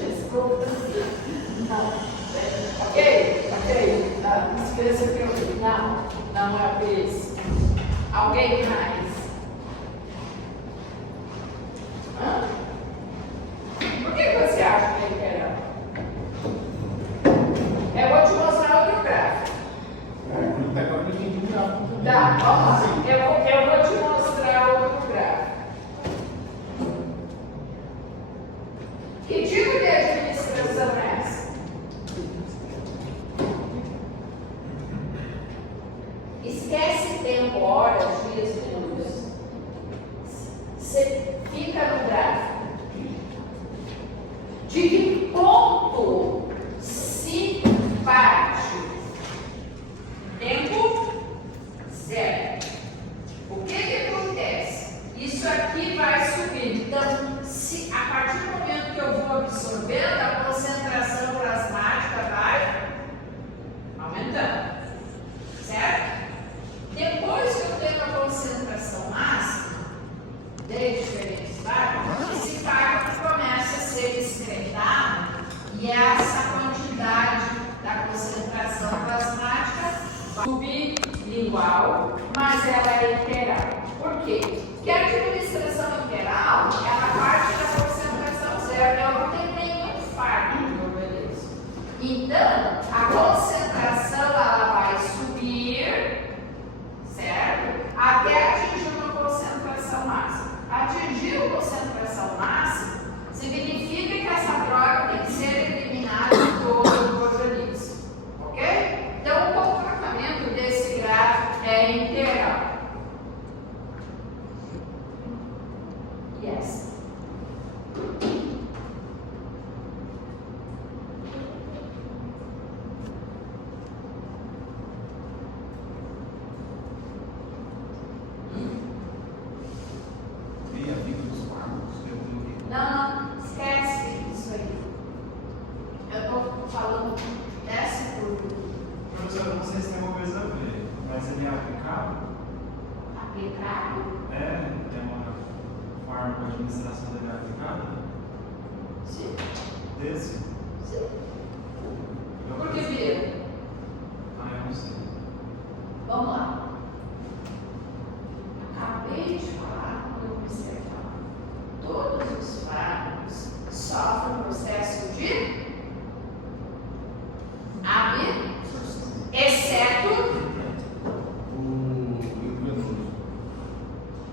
Desculpa. Não. Ok? Ok. Não esqueça que eu. Não é isso. Alguém mais? Hã? Por que você acha que é integral? Eu vou te mostrar outro gráfico. Tá, vamos lá. Eu vou te mostrar outro gráfico. Que tipo de administração é essa? Esquece tempo, horas, dias, minutos. Você fica no gráfico. De que ponto se parte? Tempo zero. O que acontece? Isso aqui vai subir. Então, a partir do momento que eu vou absorvendo, a concentração plasmática vai aumentando. Certo? Depois que eu tenho a concentração máxima, de diferentes fármacos, esse fármaco começa a ser excretado e essa quantidade da concentração plasmática vai subir igual, mas ela é integral. Por quê? Porque a administração integral, ela parte da concentração zero, ela não tem nenhum fármaco no organismo. Então, a concentração ela vai subir, certo? Até atingir uma concentração máxima. Atingir a concentração máxima significa que essa droga tem que ser eliminada de todo o organismo. Ok? Então, o comportamento desse gráfico é integral. Yes. Não, esquece isso aí. Eu estou falando dessa curva. Professor, não sei se tem uma coisa a ver, mas ele é aplicado? Aplicado? É, tem uma forma de administração dele aplicada? Sim. Desse? Sim. Por que vira? Eu não sei. Vamos lá. Acabei de falar quando eu comecei a falar. Todos os fármacos sofrem um processo de absorção, exceto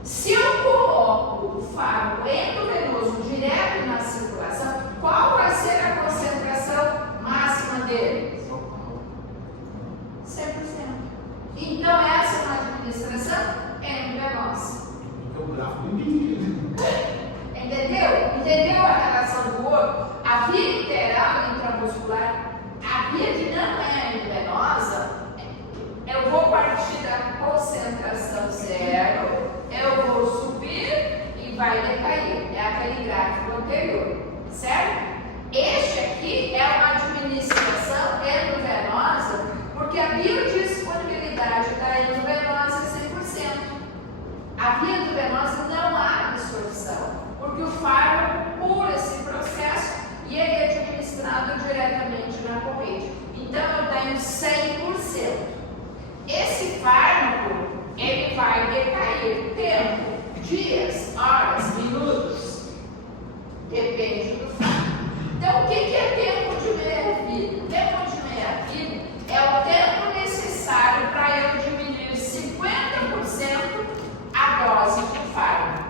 se eu coloco o fármaco endovenoso direto na circulação, qual vai ser a concentração máxima dele? 100%. Então essa é uma administração endovenosa. Entendeu? Entendeu a relação do outro? A via literal intramuscular, a via que não é endovenosa, eu vou partir da concentração zero, eu vou subir e vai decair. É aquele gráfico anterior, certo? Este aqui é uma administração endovenosa, porque a biodisponibilidade da endovenosa é 100%. A via endovenosa não há absorção, porque o fármaco pula esse processo e ele é administrado diretamente na corrente. Então eu tenho 100%. Esse fármaco, ele vai decair tempo, dias, horas, minutos, depende do fármaco. Então o que é tempo de meia-vida? Tempo de meia-vida é o tempo necessário para eu diminuir 50% a dose do fármaco.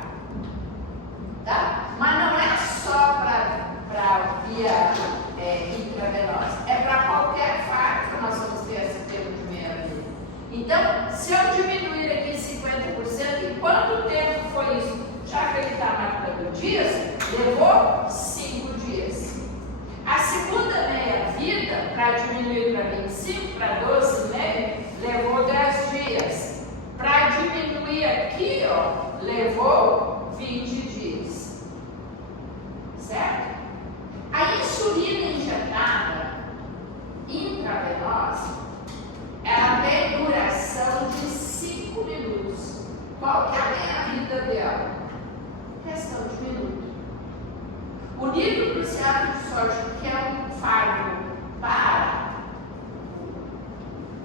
Tá? Mas não é só para via intravenosa, é para qualquer fármaco nós vamos ter esse tempo de meia-vida. Então, se eu diminuir aqui 50%, em quanto tempo foi isso? Já que ele está marcando dias, levou 5 dias. A segunda meia-vida, para diminuir para 25, para 12,5, levou 10 dias. Para diminuir aqui, ó, levou 20 dias. Certo? A insulina injetada intravenosa, ela tem duração de 5 minutos. Qual que é a meia-vida dela? Questão de minuto. esse ato de sorte, que é um fardo para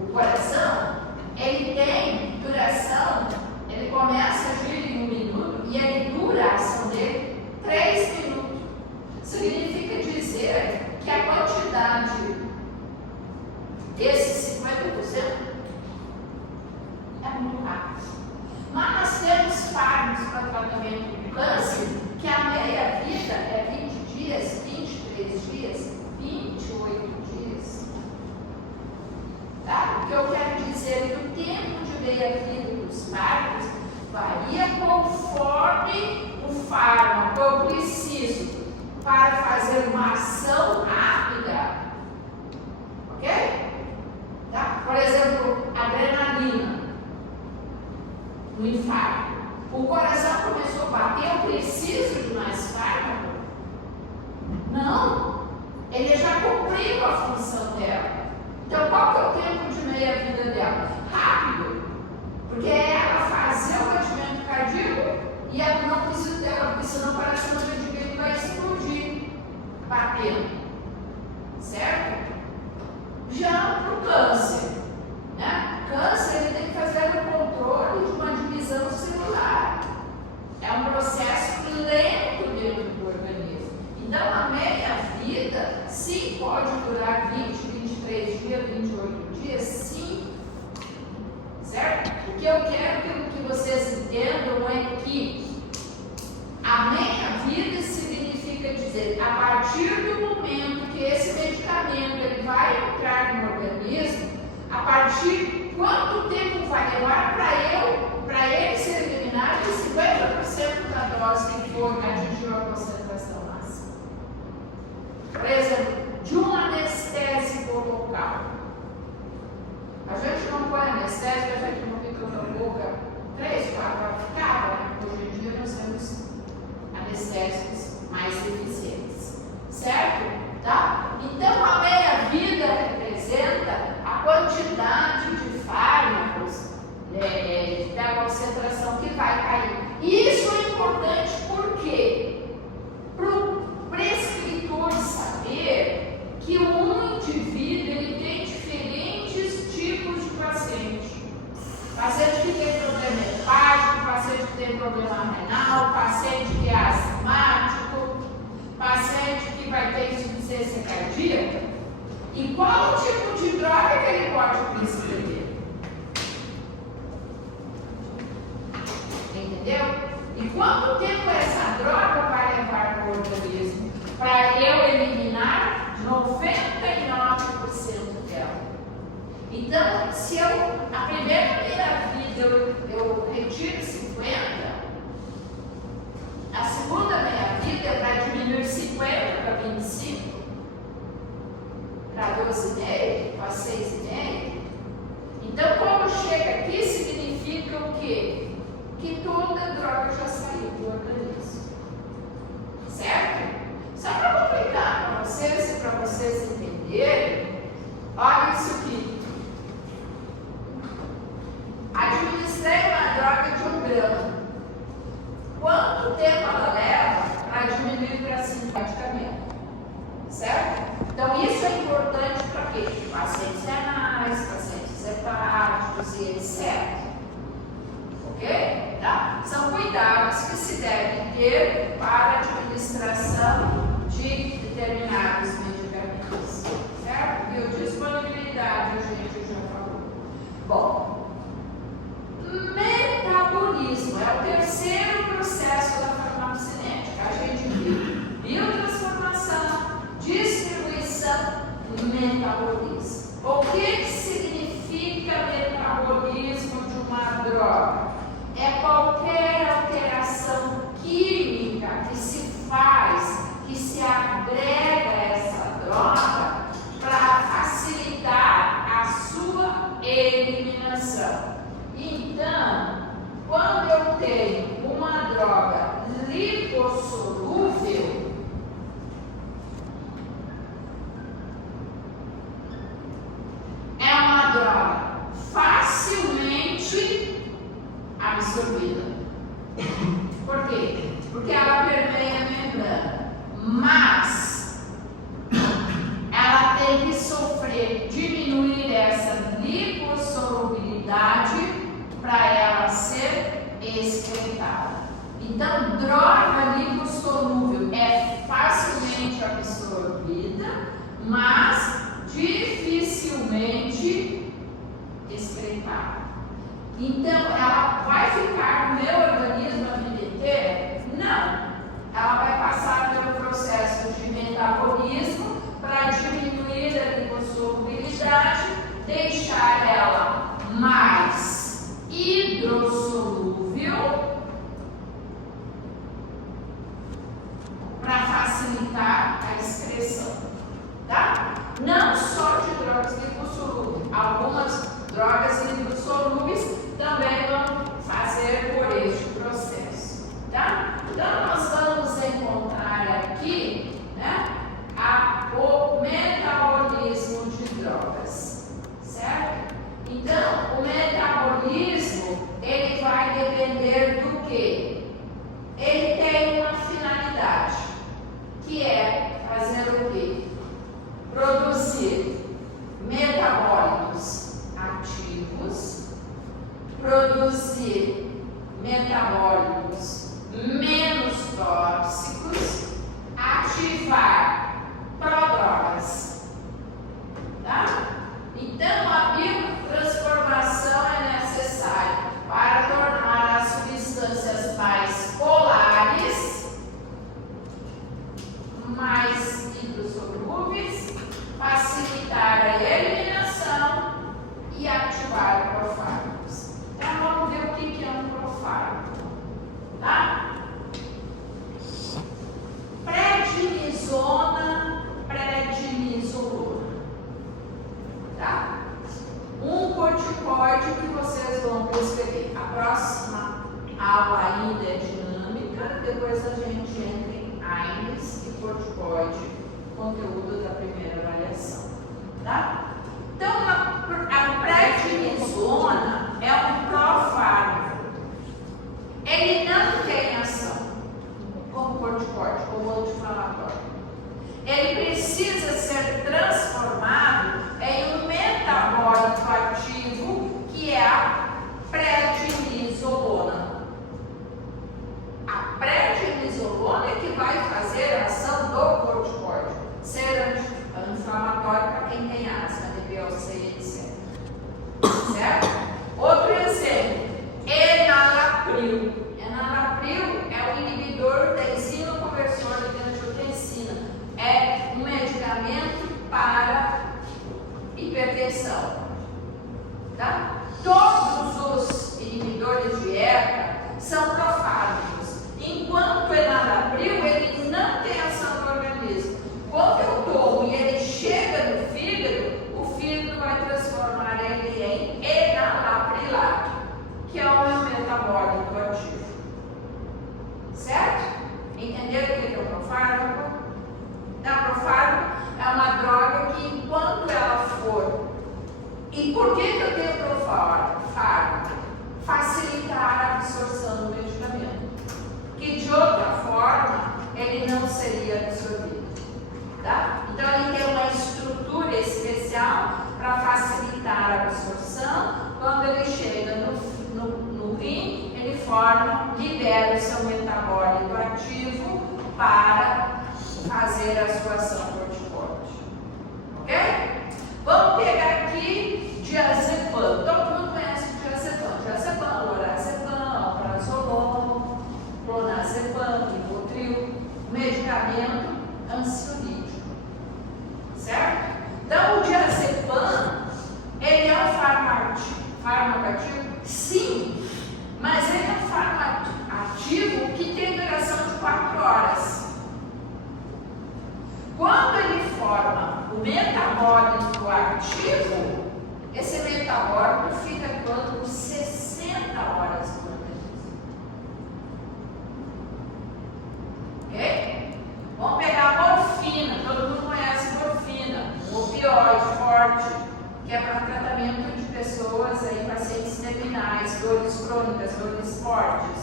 o coração, ele tem duração, ele começa a agir em 1 minuto e ele dura a ação dele 3 minutos. Significa dizer que a quantidade desses 50% é muito rápido. Nós temos fardos para tratamento do câncer que a meia-vida é 20 dias, 23 dias, 28 dias. Tá? O que eu quero dizer é que o tempo de meia-vida dos fardos varia conforme o fármaco eu preciso para fazer uma ação rápida. Ok? Tá? Por exemplo, adrenalina no infarto. O coração começou a bater, eu preciso de mais fármaco? Não. Ele já cumpriu a função dela. Então, qual que é o tempo de meia-vida dela? Rápido. Porque é ela fazer o batimento cardíaco e ela não precisa dela, porque senão o coração vai explodir batendo. Certo? Já para o câncer, né? Câncer ele tem que fazer o controle de uma divisão celular. É um processo lento dentro do organismo. Então a meia-vida sim pode durar 20, 23 dias, 28 dias, sim. Certo? O que eu quero que vocês entendam é que a meia-vida significa dizer, a partir do momento que esse medicamento ele vai entrar no organismo, a partir quanto tempo vai levar para ele ser eliminado de 50% da dose que for atingiu a concentração máxima. Por exemplo, de um anestésico local. A gente não põe anestésico, a gente não fica com a boca 3, 4 horas, ficava, né? Hoje em dia nós temos anestésicos mais eficientes, certo? Tá? Então a meia-vida representa a quantidade de fármacos da concentração que vai cair. E isso é importante porque para o prescritor saber que um indivíduo ele tem diferentes tipos de paciente. Paciente que tem problema hepático, paciente que tem problema renal, paciente que é asmático, paciente que vai ter insuficiência cardíaca. E qual tipo de droga que ele pode prescrever? Entendeu? E quanto tempo essa droga vai levar para o organismo para eu eliminar 99% dela? Então, se a primeira meia-vida eu retiro 50, a segunda meia-vida é para diminuir 50 para 25, para 12,5, para 6,5. Então, quando chega aqui, significa o quê? Que toda droga já saiu do organismo. Certo? Só para complicar para vocês e para vocês entenderem, olha isso aqui. Administrei uma droga de 1 grama. Quanto tempo ela leva para diminuir para 50 ml? Certo? Então isso é importante para quê? Pacientes renais, pacientes hepáticos e etc. Ok? Tá? São cuidados que se devem ter para a administração de determinados medicamentos. Certo? Biodisponibilidade a gente já falou. Bom, metabolismo é o terceiro processo da farmacocinética. A gente viu biotransformação, distribuição e metabolismo. O que significa metabolismo de uma droga? É qualquer alteração química que se faz, que se agrega a essa droga para facilitar a sua eliminação. Então, quando eu tenho uma droga lipossolúvel, é uma droga facilmente absorvida. Por quê? Porque ela permeia a membrana. Mas excretada. Então, droga lipossolúvel é facilmente absorvida, mas dificilmente excretada. Então, ela vai ficar no meu organismo a vida inteira? Não. Ela vai passar pelo processo de metabolismo para diminuir a lipossolubilidade, deixar ela mais hidrossolúvel para facilitar a excreção, tá? Não só de drogas lipossolúveis, algumas drogas lipossolúveis também vão fazer por este processo, tá? Então, nós vamos encontrar aqui, né, o metabolismo de drogas, certo? Então, o metabolismo, ele vai depender do quê? Ele tem uma finalidade, que é fazer o quê? Produzir metabólitos ativos, produzir metabólitos menos tóxicos, ativar prodrogas, tá? Então, a biotransformação é necessária para tornar as substâncias mais polares, mais hidrossolúveis, facilitar a eliminação e ativar profármacos. Então, vamos ver o que é um profármaco, tá? Prednisolona, tá? Um corticoide que vocês vão perceber. A próxima aula ainda é dinâmica, depois a gente entra em AINES e corticoide, conteúdo da primeira avaliação, tá? Então, a prednisona é um profármaco. Ele não tem ação como corticoide, como anti-inflamatório. Ele precisa ser transformado em um metabólito ativo, que é a prednisolona. A prednisolona é que vai fazer a ação do corticoide, ser anti-inflamatório para quem tem asma, DPOC, etc. Certo? Outro exemplo, enalapril. Enalapril é o inibidor da enzima conversora de angiotensina. É um medicamento para hipertensão, tá? Todos os inibidores de ECA são profármacos, enquanto o enalapril ele não tem ação no organismo. Quando eu tomo e ele chega no fígado, o fígado vai transformar ele em enalaprilato, que é o meu metabólito ativo, certo? Entenderam o que é o profármaco? A profármaco é uma droga que, enquanto ela for... E por que eu tenho profármaco? Facilitar a absorção do medicamento, que de outra forma ele não seria absorvido, tá? Então ele tem uma estrutura especial para facilitar a absorção. Quando ele chega no rim, ele libera o seu metabólito ativo para fazer a sua ação corticoide, ok? Vamos pegar aqui diazepam. Todo mundo conhece o diazepam. Diazepam, lorazepam, alprazolam, clonazepam, rivotril, medicamento ansiolítico, certo? Então o diazepam, ele é um fármaco ativo? Sim, mas ele é um fármaco ativo que tem duração de 4 horas. Quando ele forma o metabólito ativo, esse metabólito fica atuando por 60 horas no organismo. Ok? Vamos pegar a morfina. Todo mundo conhece morfina, um opioide forte, que é para tratamento de pessoas aí, pacientes terminais, dores crônicas, dores fortes,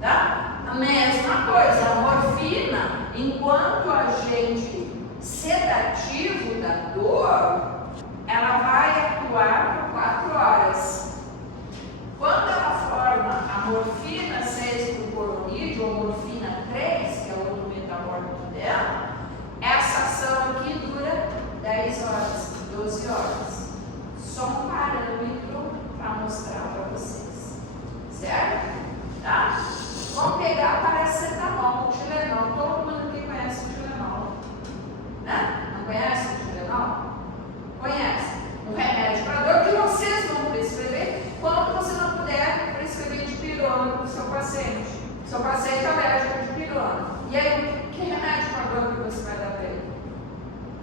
tá? A mesma coisa, a morfina, enquanto agente sedativo da dor, ela vai atuar por 4 horas. Quando ela forma a morfina, paciente alérgico de pirona. E aí, que remédio para dor que você vai dar para ele?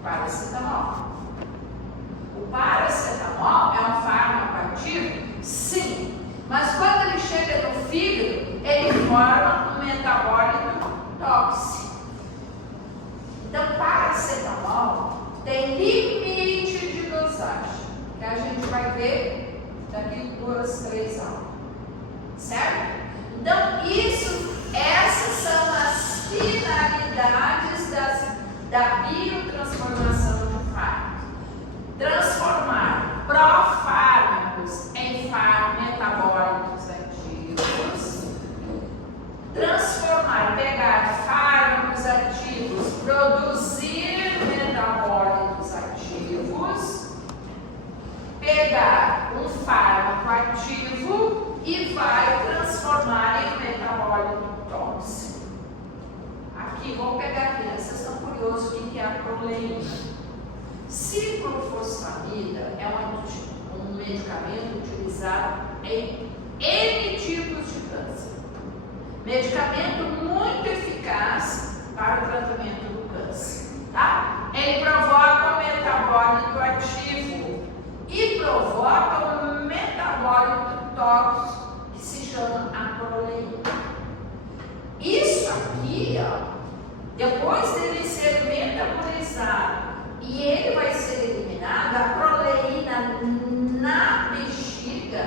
Paracetamol. O paracetamol é um fármaco ativo? Sim. Mas quando ele chega no fígado, ele forma um metabólito tóxico. Então, paracetamol tem limite de dosagem, que a gente vai ver daqui 2, 3 aulas. Certo? Então, essas são as finalidades da biotransformação de fármacos. Transformar profármacos em metabólitos ativos. Transformar, pegar fármacos ativos, produzir metabólitos ativos. Pegar um fármaco ativo e vai transformar em metabólito tóxico. Aqui, vamos pegar aqui, vocês estão curiosos o que é a proleína. Ciclofosfamida é um medicamento utilizado em N tipos de câncer. Medicamento muito eficaz para o tratamento do câncer. Tá? Ele provoca um metabólito ativo e provoca um metabólito tóxico que se chama a proleína. Isso aqui, ó, depois dele ser metabolizado e ele vai ser eliminado, a proleína na bexiga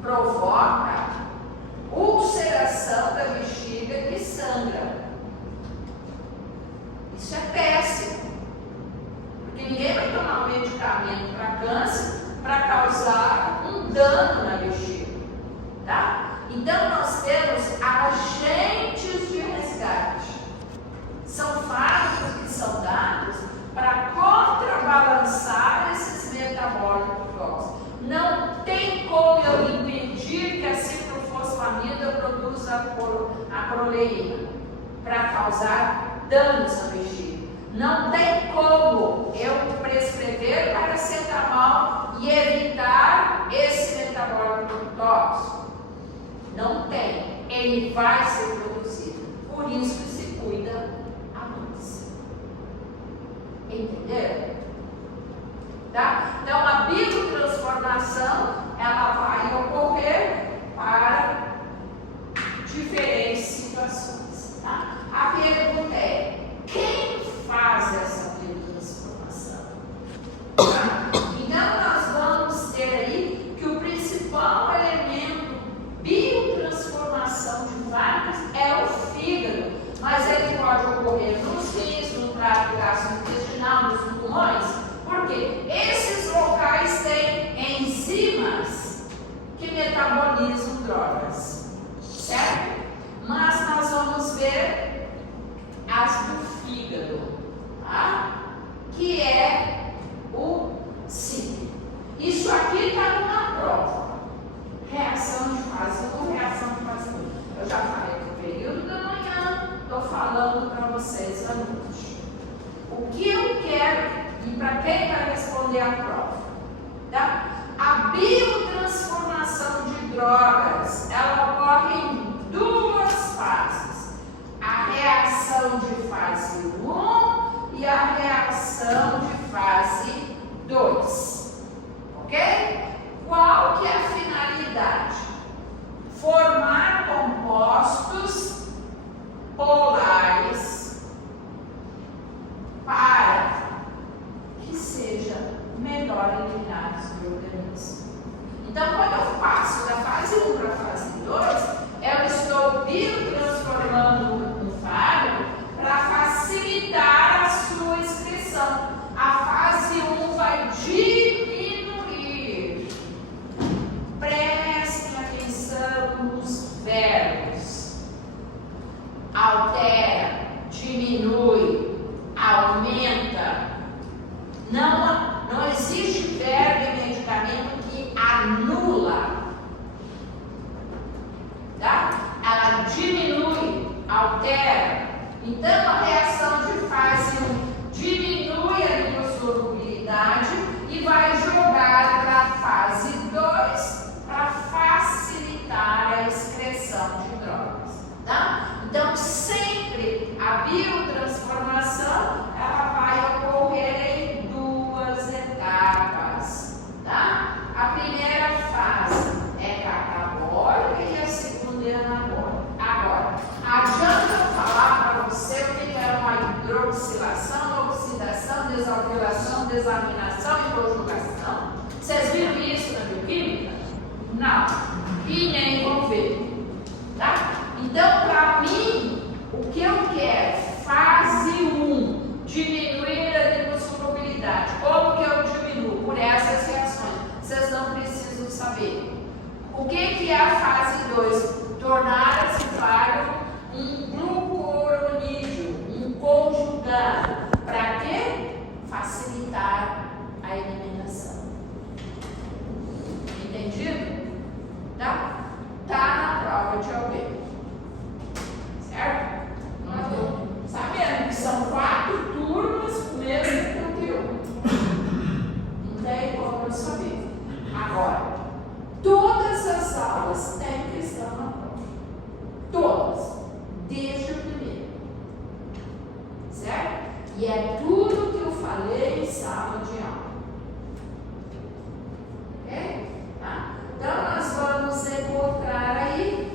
provoca ulceração da bexiga que sangra. Isso é péssimo, porque ninguém vai tomar um medicamento para câncer para causar um dano na bexiga, tá? Então nós temos agentes de resgate. São fármacos que são dados para contrabalançar esses metabólitos tóxicos. Não tem como eu impedir que a ciclofosfamida produza a proleína para causar danos na bexiga. Não tem como eu prescrever paracetamol e evitar esse metabólico tóxico. Não tem. Ele vai ser produzido. Por isso que se cuida a luz. Entenderam? Tá? Então, a biotransformação, ela vai ocorrer para diferentes situações. Tá? A pergunta é, quem faz essa biotransformação? Tá? Então, nós vamos ter aí que o principal elemento biotransformação de fármacos é o fígado, mas ele pode ocorrer nos rins, no trato gastrointestinal, nos pulmões, porque esses locais têm enzimas que metabolizam drogas, certo? Mas nós vamos ver as do fígado, tá? Que é o ciclo. Isso aqui está numa prova. Reação de fase 1, reação de fase 2. Eu já falei no período da manhã, estou falando para vocês à noite. O que eu quero e para quem vai responder a prova? Tá? A biotransformação de drogas, ela ocorre em 2 fases. A reação de fase 1 e a reação de fase 2. Ok? Qual que é a finalidade? Formar compostos polares para que seja melhor eliminados do organismo. Então, quando eu passo da fase 1 para a fase 2, eu estou biotransformando um fármaco para facilitar a sua excreção. A fase 1 vai diminuir. Prestem atenção nos verbos. Altera, diminui, aumenta. Não existe verbo em medicamento que anula. Tá? Ela diminui, altera. Então, a reação de fase 1 diminui a lipossolubilidade e vai jogar para a fase 2 para facilitar a excreção de drogas. biotransformação, ela vai ocorrer em duas etapas, tá? A primeira fase é catabólica e a segunda é anabólica. Agora, adianta eu falar para você o que é uma hidroxilação, oxidação, desalquilação, desaminação e conjugação? Vocês viram isso na bioquímica? Não. E nem vão ver. Tá? Então, para mim, o que eu quero? Fase 1, diminuir a lipossolubilidade. Como que eu diminuo? Por essas reações. Vocês não precisam saber. O que é a fase 2? Tornar esse fármaco um glucuronídeo, um conjugado. Para quê? Facilitar a eliminação. Entendido? Tá? Tá na prova de alguém. Certo? Nós vamos sabendo que são 4 turmas com o mesmo conteúdo. Não tem como eu saber. Agora, todas as aulas têm questão na prova. Todas. Desde o primeiro. Certo? E é tudo que eu falei em sala de aula. Ok? Tá? Então, nós vamos encontrar aí,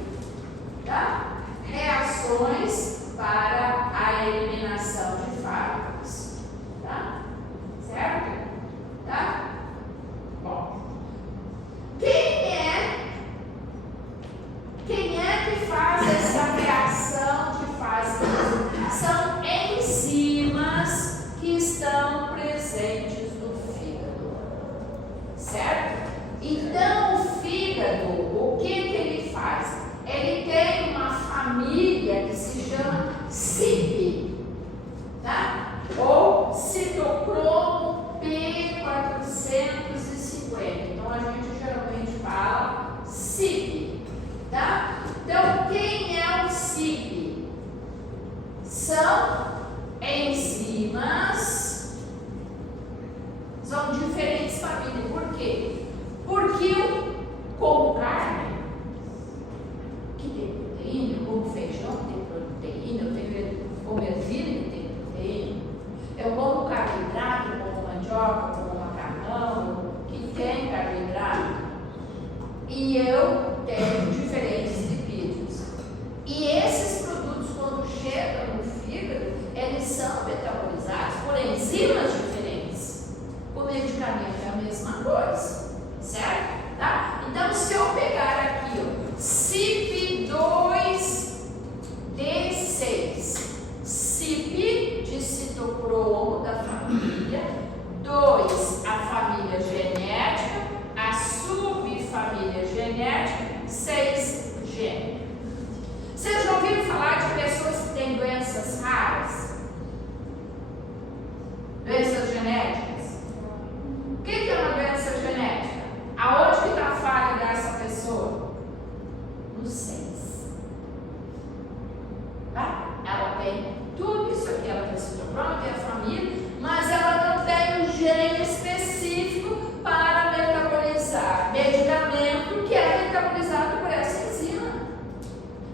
tá? Reações para a eliminação de fármacos. Tá? Certo? Tá? Bom. Quem é que faz essa reação de fase? São enzimas que estão presentes no fígado. Certo? Então, o fígado, o que ele faz? Ele tem uma família que se chama CYP, tá? Ou citocromo P450. Então, a gente geralmente fala CYP, tá? Então, quem é o CYP? São enzimas, são diferentes famílias. Por quê? Porque como carne, que tem proteína, como feijão que tem proteína, eu tenho como ervilha que tem proteína, eu como carboidrato, como mandioca, como macarrão, que tem carboidrato, e eu tenho diferentes lipídios. E esses produtos, quando chegam no fígado, eles são metabolizados por enzimas diferentes. O medicamento é a mesma coisa. Certo? Tá? Então, se eu pegar aqui, ó, CYP2D6, CYP de citocromo da família, 2 a família genética, a subfamília genética, 6 gene. Vocês já ouviram falar de pessoas que têm doenças raras? Doenças genéticas? O que é uma doença genética? Aonde que está a falha dessa pessoa? No 6. Tá? Ela tem tudo isso aqui, ela tem citocromo, tem a família, mas ela não tem um gene específico para metabolizar medicamento que é metabolizado por essa enzima.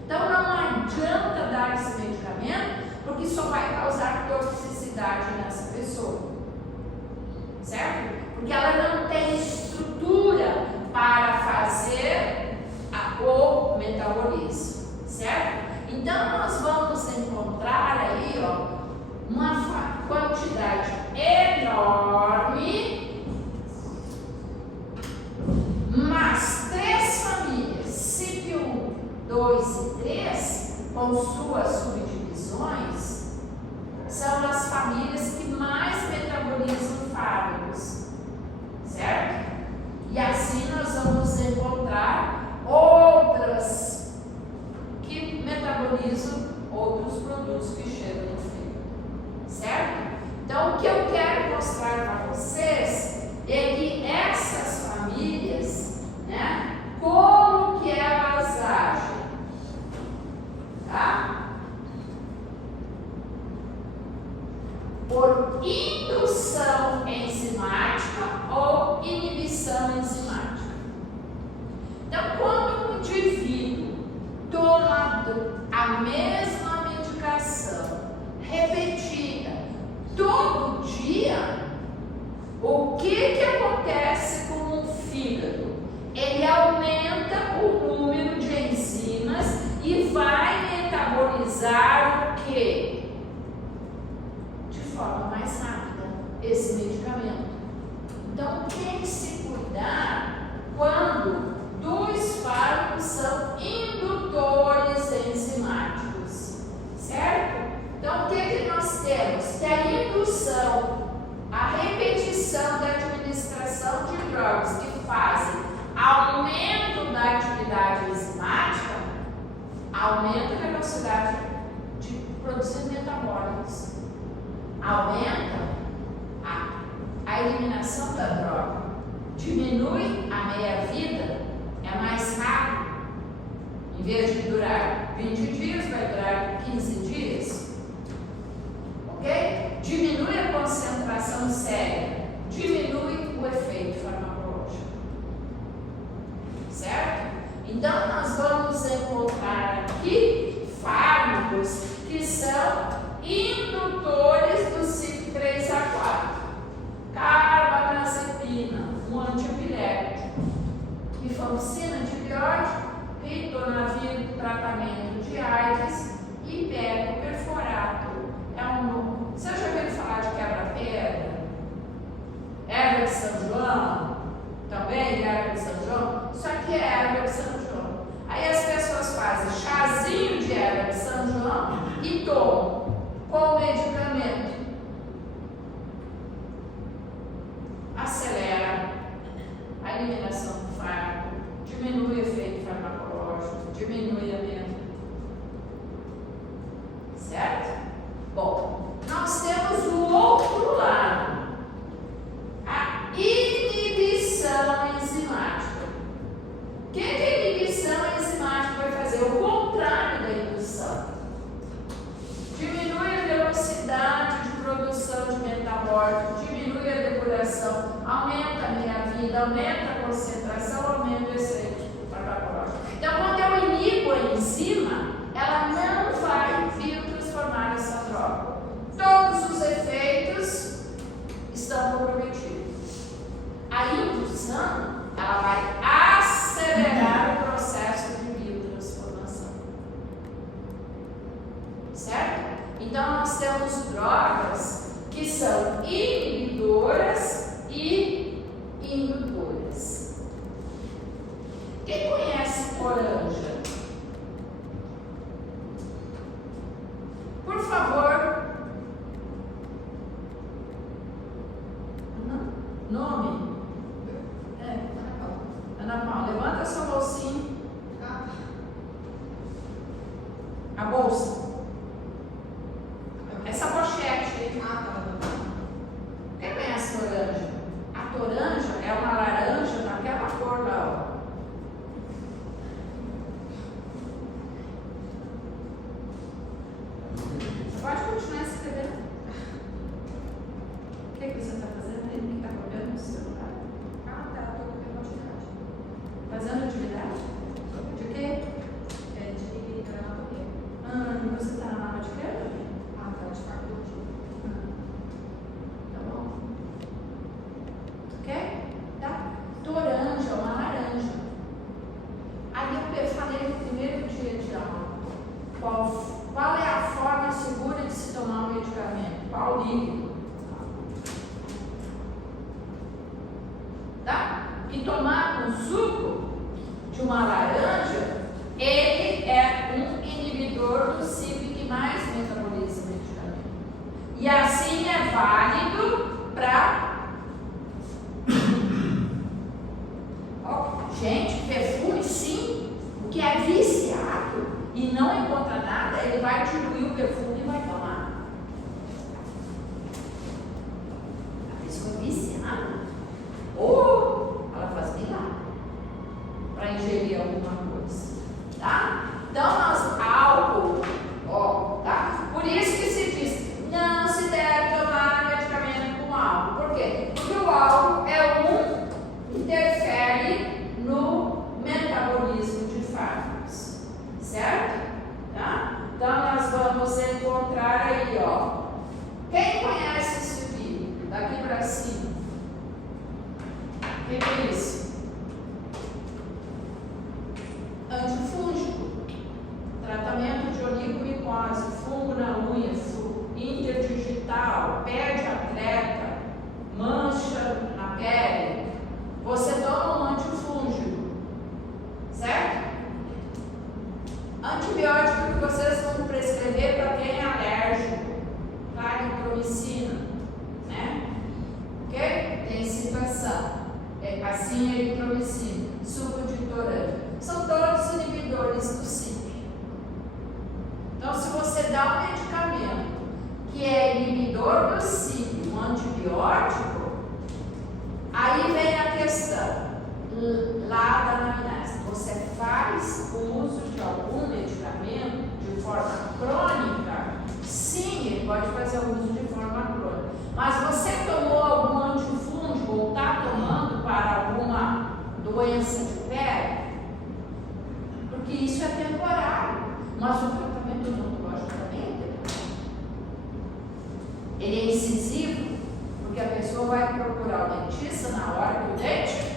Então não adianta dar esse medicamento, porque só vai causar toxicidade nessa pessoa. Certo? Porque ela não tem estrutura para fazer o metabolismo, certo? Então, nós vamos encontrar aí, ó, uma quantidade enorme, mas 3 famílias, CYP1, 2 e 3, com suas subdivisões, são as famílias que mais metabolizam fármacos. Certo? E assim nós vamos encontrar outras que metabolizam outros produtos que chegam no fígado. Certo? Então, o que eu quero mostrar para vocês é que essas famílias, né, como que elas agem. Tá? Por indução enzimática ou inibição enzimática. Então, quando um indivíduo toma a mesma medicação, todo dia, o que acontece com o fígado? Ele aumenta o número de enzimas e vai metabolizar o quê? De forma mais rápida, esse medicamento. Então, tem que se cuidar quando dos fármacos são indutores enzimáticos, certo? Então, o que nós temos? Que a indução, a repetição da administração de drogas que fazem aumento da atividade enzimática, aumenta a velocidade de produzir metabólicos, aumenta a eliminação da droga, diminui a meia-vida, é mais rápido. Em vez de durar 20 dias, vai durar 15 dias. Ok? Diminui a concentração séria, diminui o efeito farmacológico. Certo? Então, nós vamos encontrar aqui fármacos que são indutores do ciclo 3 a 4. Carbamazepina, um antiepilético. Rifampicina, antibiótico. Ritonavir, tratamento de AIDS. E perforato. Você já ouviu falar de quebra-pedra? Erva de São João? Também erva de São João? Isso aqui é erva de São João. Aí as pessoas fazem chazinho de erva de São João e tomam com medicamento. Acelera a eliminação do fármaco, diminui o efeito farmacológico, diminui a meia-vida. Certo? Bom, nós temos o outro lado, a inibição enzimática. O que a inibição enzimática vai fazer? O contrário da indução. Diminui a velocidade de produção de metabólico, diminui a depuração, aumenta a meia-vida, aumenta a concentração, aumenta o efeito farmacológico. Então, quando eu inibo a enzima, ela não vai transformar essa droga. Todos os efeitos estão comprometidos. A indução, ela vai acelerar o processo de biotransformação. Certo? Então, nós temos drogas que são inibidoras e indutoras. Quem conhece coranja? Por favor. Nome? Ana Paula, levanta sua bolsinha. A bolsa. Essa pochete. Quem conhece toranja? A toranja é uma laranja daquela cor lá, ó. Pode continuar escrevendo. O que você está fazendo aí? O que está copiando no celular? Estou copiando atividade. Fazendo atividade? De quê? De anatomia. Você está na aula de quê? De faculdade. Tá bom. Ok? Tá? Toranja é uma laranja. Aí eu falei no primeiro dia de aula. Qual é a forma segura de se tomar um medicamento? Qual líquido? Tá? E tomar um suco de uma laranja, ele é um inibidor do ciclo que mais metaboliza o medicamento. E assim é válido para... Gente, perfume sim, o que é viciado e não encontra nada, ele vai diluir o perfume e vai tomar. A pessoa viciada, ou ela faz milagre para ingerir alguma coisa, tá? Então, álcool, tá? Por isso que se diz, não se deve tomar medicamento com álcool. Por quê? Porque o álcool interfere no metabolismo de fármacos, certo? Tá? Então, nós vamos vocês vão prescrever para quem é alérgico, claritromicina, né? Ok? Tem situação. Assim, eritromicina, suco de toranja. São todos inibidores do CYP. Então, se você dá um medicamento que é inibidor do CYP, um antibiótico, aí vem a questão lá da anamnese. Você faz uso de algum medicamento de forma crônica? Sim, ele pode fazer uso de forma crônica. Mas você tomou algum antifúngico ou está tomando para alguma doença de pele? Porque isso é temporário. Mas o tratamento odontológico também é temporário. Ele é incisivo, porque a pessoa vai procurar o dentista na hora que o dente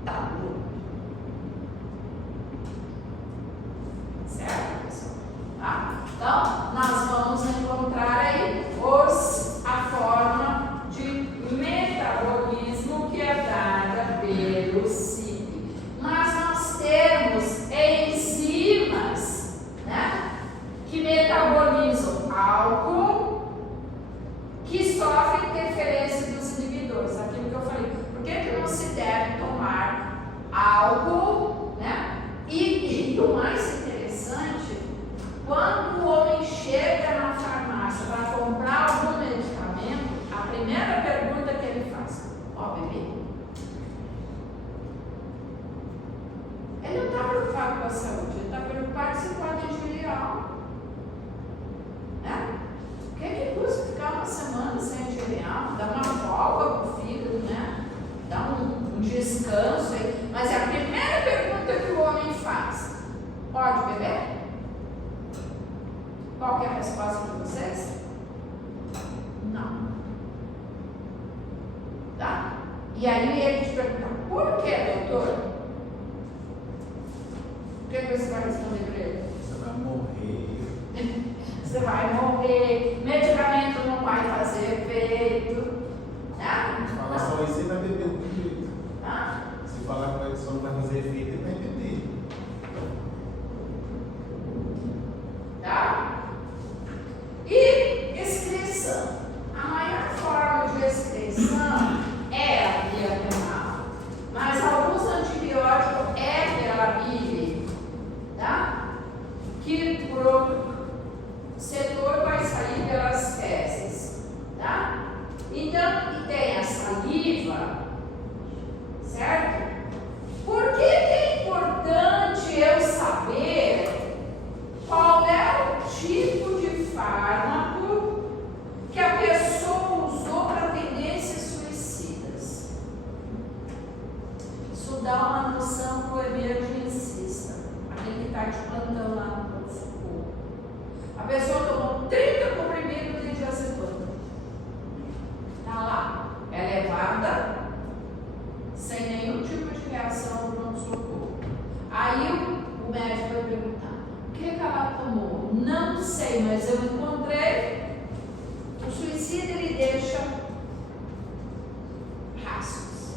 está doendo. Certo, pessoal? Tá? Então, nós vamos encontrar aí a forma de metabolismo que é dada pelo CYP. Mas nós temos enzimas, né, que metabolizam álcool, que sofrem interferência dos inibidores. Aquilo que eu falei. Por que não se deve tomar álcool, né? E o mais interessante, quando o homem chega na farmácia para comprar algum medicamento, a primeira pergunta que ele faz: ó, bebê? Ele não está preocupado com a saúde, ele está preocupado se pode ingerir álcool. Né? O que custa ficar uma semana sem ingerir álcool? Dá uma folga para o fígado, né? Dá um descanso aí. Mas é a primeira pergunta que o homem faz: pode beber? Qual que é a resposta de vocês? Não. Tá? E aí ele te pergunta: por que, doutor? O que você vai responder para ele? Você vai morrer. Você vai morrer, medicamento não vai fazer efeito. Tá? Se falar só isso, ele vai beber do mesmo jeito. Tá? Se falar que ele só não vai fazer efeito, ele vai beber. Tá? E excreção. A maior forma de excreção é a via renal, mas alguns antibióticos é pela bile, tá? Que pro setor vai sair pelas fezes, tá? Então, e tem a saliva, certo? Por que é importante eu saber qual é o tipo de fármaco que a pessoa usou para tendências suicidas? Isso dá uma noção para o emergencista, aquele que está de plantão lá no pronto-socorro. A pessoa tomou 30 comprimidos de diazepam. Está lá, é levada sem nenhum tipo de reação no pronto-socorro. Aí o médico vai perguntar: o que ela tomou? Não sei, mas eu encontrei. O suicida, ele deixa rastros.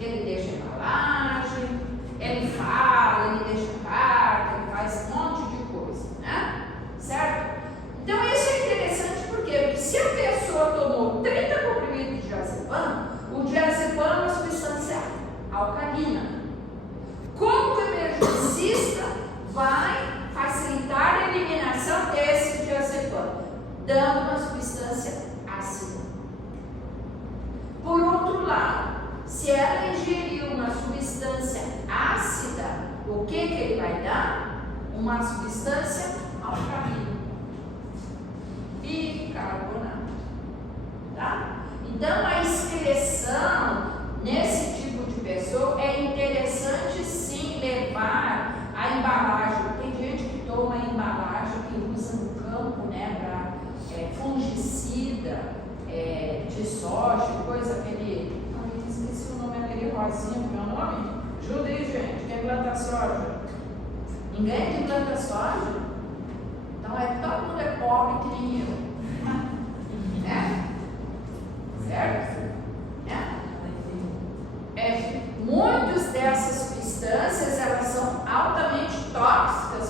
Ele deixa embalagem, ele fala, ele deixa carta, ele faz um monte de coisa, né? Certo? Então isso é interessante porque se a pessoa tomou 30 comprimidos de diazepam, o diazepam é uma substância alcalina. Como o emergencista vai facilitar a eliminação desse diazepam, dando uma substância ácida? Por outro lado, se ela ingerir uma substância ácida, o que ele vai dar? Uma substância alcalina, bicarbonato, tá? Então a excreção nesse tipo de pessoa é interessante sim levar a embalagem. Tem gente que toma a embalagem que usa no campo, né, para fungicida, de soja, coisa, aquele. Ai, esqueci o nome, aquele rosinha, como é o nome? Ajuda aí, gente, quem planta soja? Ninguém que planta soja? Então todo mundo é pobre que nem eu. Né? Certo? Muitas dessas substâncias, elas são altamente tóxicas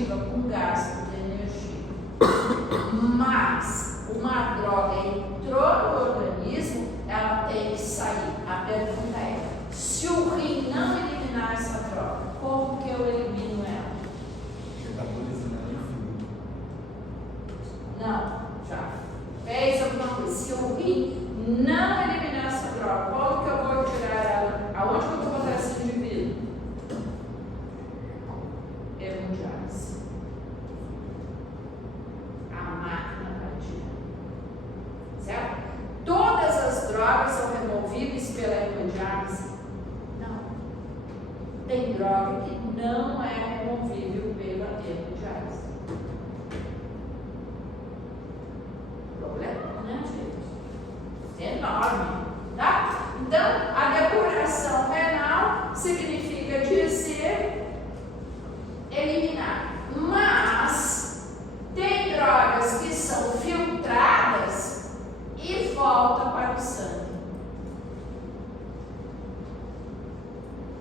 ativa com gasto de energia. Mas uma droga entrou no organismo, ela tem que sair. A pergunta é: se o rim não eliminar essa droga, como que eu elimino ela? Metabolizando ela em fluido. Não, já fez alguma coisa. Se o rim não eliminar essa droga, como que eu vou tirar ela? Aonde que eu vou botar esse indivíduo? Hemodiálise. A máquina vai tirar. Certo? Todas as drogas são removíveis pela hemodiálise? Não. Tem droga que não é removível pela hemodiálise. Problema, né, gente? Enorme, tá? Então, a depuração renal significa dizer eliminar. Mas tem drogas que são filtradas e voltam para o sangue.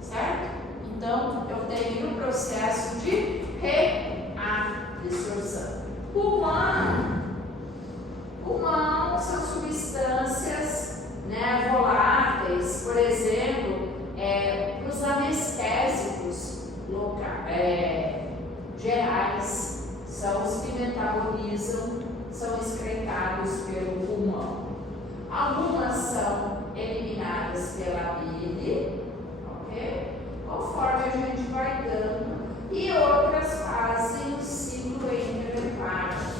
Certo? Então, eu tenho o processo de reabsorção. Pulmão são substâncias, né, voláteis, por exemplo, os anestésicos gerais, são os que metabolizam, são excretados pelo pulmão. Algumas são eliminadas pela bile, ok? Conforme a gente vai dando, e outras fazem o ciclo enterhepático,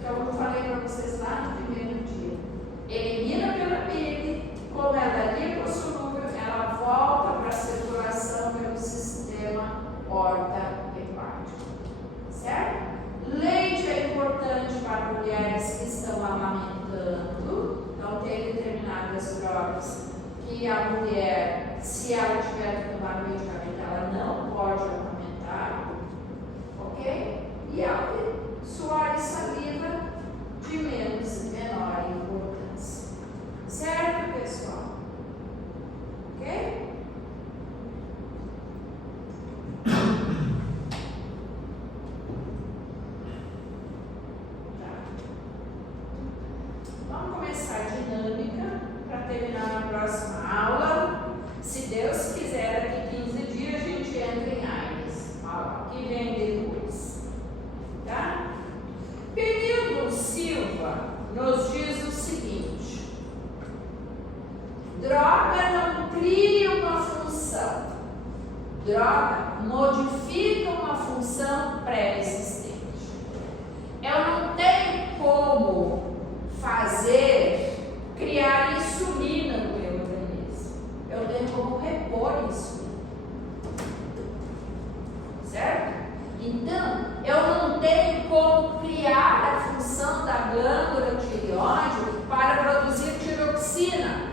que eu falei para vocês lá no primeiro dia. Elimina pela bile, como ela é lipossolúvel, ela volta para a circulação pelo sistema porta-hepático. Certo? Leite é importante para mulheres que estão amamentando. Então, tem determinadas drogas que a mulher, se ela tiver que tomar medicamento, ela não pode amamentar. Ok? E suor e saliva de menor importância. Certo, pessoal? Ok? Vamos começar a dinâmica para terminar na próxima aula. Se Deus quiser, daqui 15 dias a gente entra em AIDS, aula que vem depois. Tá? Período Silva nos diz o seguinte: droga não cria uma função, droga modifica uma função pré-existente. Eu não tenho como criar insulina no meu organismo. Eu tenho como repor insulina. Certo? Então, eu não tenho como criar a função da glândula tireoide para produzir tiroxina.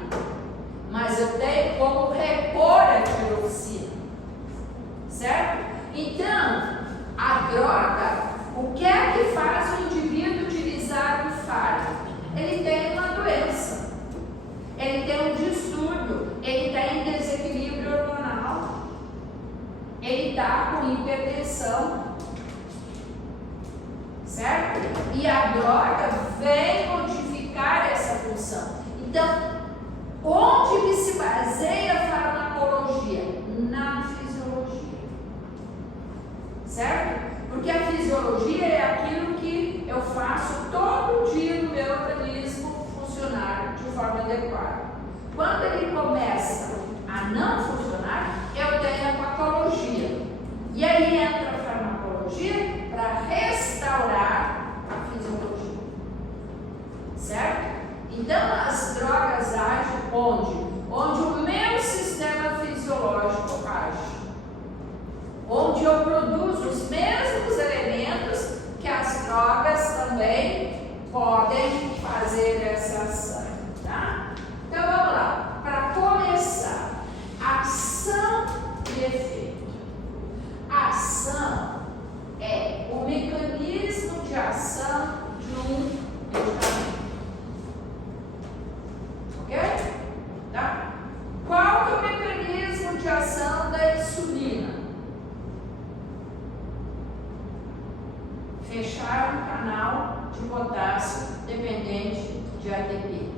Mas eu tenho como repor a tiroxina. Certo? Então, a droga, o que é que faz o indivíduo utilizar o fármaco? Ele tem uma doença, ele tem um distúrbio, ele está em desequilíbrio hormonal, ele está com hipertensão, certo? E a droga vem modificar essa função. Então, onde que se baseia a farmacologia? Na fisiologia, certo? Porque a fisiologia é aquilo que eu faço todo dia no meu organismo funcionar de forma adequada. Quando ele começa a não funcionar, eu tenho a patologia. E aí entra a farmacologia para restaurar a fisiologia. Certo? Então as drogas agem onde? Onde o meu sistema fisiológico age. Onde eu produzo os mesmos elementos que as drogas também podem fazer essa ação, tá? Então vamos lá. Para começar, ação e efeito. Ação fechar um canal de potássio dependente de ATP.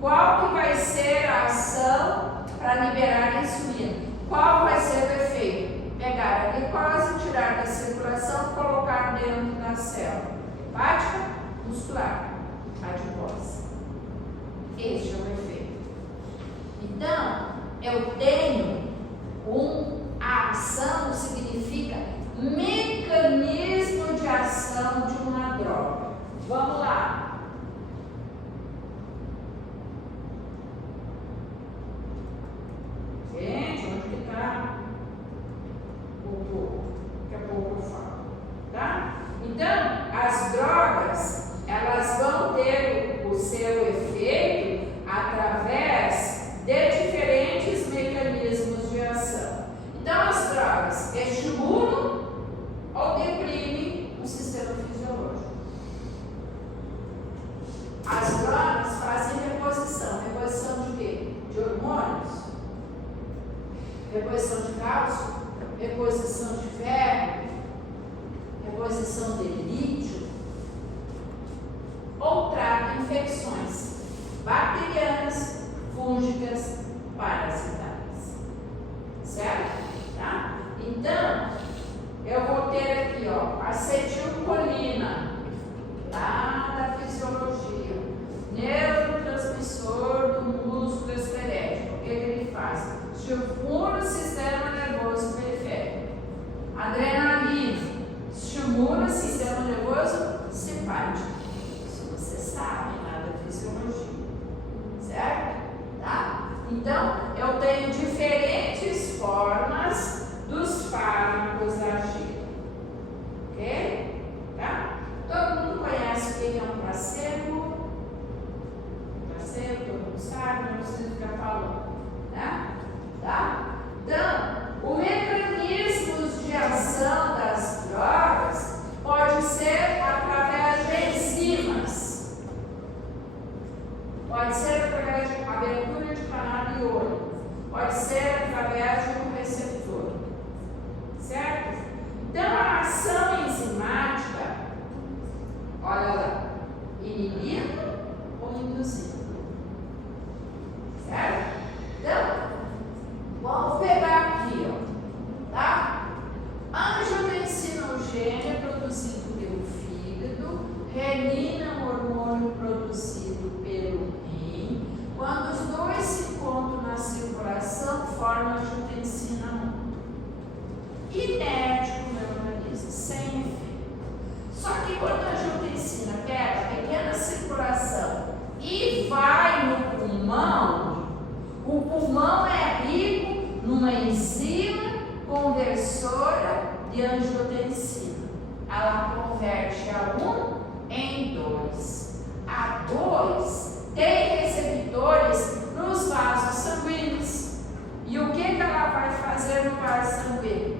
Qual que vai ser a ação para liberar a insulina? Qual vai ser o efeito? Pegar a glicose, tirar da circulação, colocar dentro da célula hepática, muscular, adipose. Este é o efeito. Então, eu tenho a ação significa mecanismo de ação de uma droga. Vamos lá. Gente, onde que está? Daqui a pouco eu falo, tá? Então, as drogas, elas vão ter o seu efeito através de diferentes mecanismos de ação. Então, as drogas estimulam ou deprimem o sistema fisiológico. As drogas fazem reposição. Reposição de quê? De hormônios, reposição de cálcio, reposição de ferro, reposição de lítio, ou trata infecções bacterianas, fúngicas, parasitárias. Certo? Tá? Então, eu vou ter aqui, ó, acetilcolina, lá da fisiologia, neurotransmissor do músculo esquelético. O que ele faz? Estimula o sistema nervoso periférico. Adrenalina estimula o sistema nervoso simpático. Isso você sabe lá da fisiologia. Certo? Tá? Então, eu tenho diferentes formas dos fármacos agir. Ok? Tá? Todo mundo conhece o que é um placebo? Placebo, todo mundo sabe, não precisa ficar falando. Né? Tá? Então, o mecanismo de ação das drogas pode ser através de enzimas. Pode ser através de abertura de canal iônico. Pode ser através de um receptor. Certo? Então, a ação enzimática, olha lá, inibindo ou induzindo. Certo? Então, vamos pegar aqui, ó, tá? Angiotensinogênio é produzido pelo fígado, renina, um hormônio produzido pelo rim. Quando os dois se encontram na circulação, formam a angiotensina 1. Inerte no organismo, sem efeito. Só que quando a angiotensina pega a pequena circulação e vai no pulmão, o pulmão é rico numa enzima conversora de angiotensina. Ela converte a 1 em 2. A 2 tem receptores nos vasos sanguíneos. E o que ela vai fazer no vaso sanguíneo?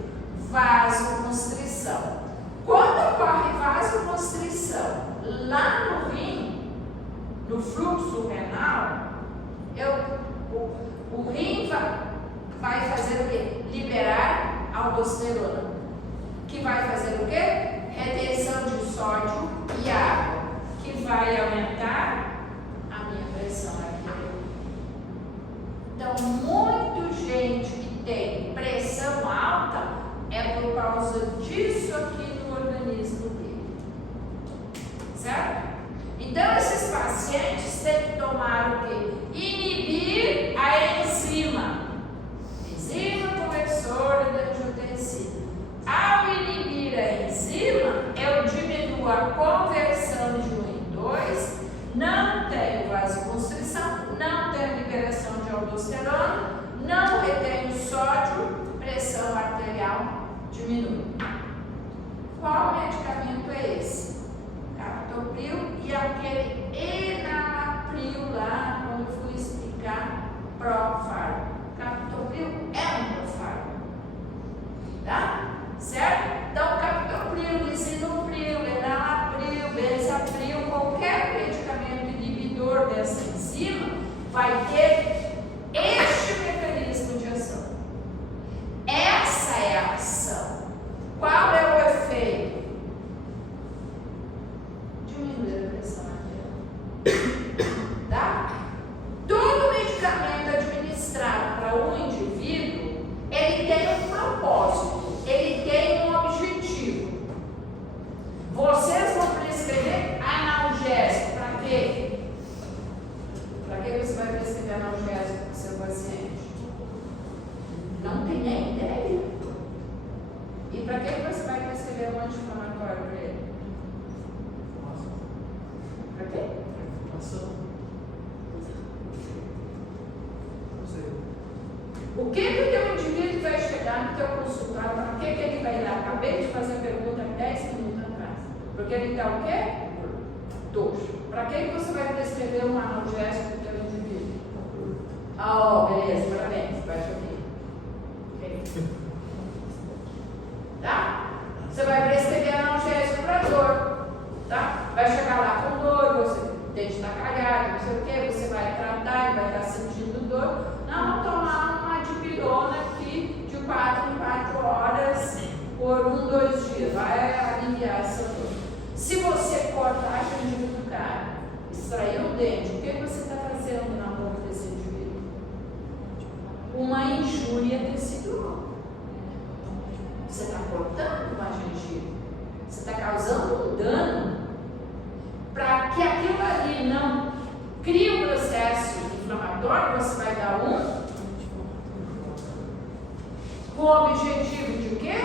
Vasoconstrição. Quando ocorre vasoconstrição lá no rim, no fluxo renal, o rim vai fazer o quê? Liberar aldosterona, que vai fazer o quê? Retenção de sódio e água, que vai aumentar a minha pressão arterial. Então, muita gente que tem pressão alta é por causa disso aqui no organismo dele. Certo? Então, esses pacientes têm que tomar o quê? Inibir a enzima conversora da angiotensina. Ao inibir a enzima, eu diminuo a conversão de 1 em 2, não tenho vasoconstrição, não tenho liberação de aldosterona, não retenho sódio, pressão arterial diminui. Qual medicamento é esse? Captopril e aquele enalapril lá, quando eu fui explicar serve um anti-inflamatório para ele? Para quê? O que o teu indivíduo vai chegar no teu consultório? Para que ele vai ir lá? Acabei de fazer a pergunta 10 minutos atrás. Porque ele está o quê? Dor. Para que você vai prescrever um analgésico para o teu indivíduo? Beleza, parabéns, vai chover. Ok. Tá? Você vai prescrever analgésico para dor. Tá? Vai chegar lá com dor, você o dente está cagado, não sei o que, você vai tratar, ele vai estar sentindo dor. Não, tomar uma dipirona aqui de 4 em 4 horas por 2 dias. Vai aliviar essa dor. Se você cortar a gengiva do cara, extrair o dente, o que você está fazendo na boca desse indivíduo? Uma injúria tecidual. Você está cortando uma gengiva. Você está causando um dano para que aquilo ali não crie um processo inflamatório. Você vai dar com o objetivo de quê?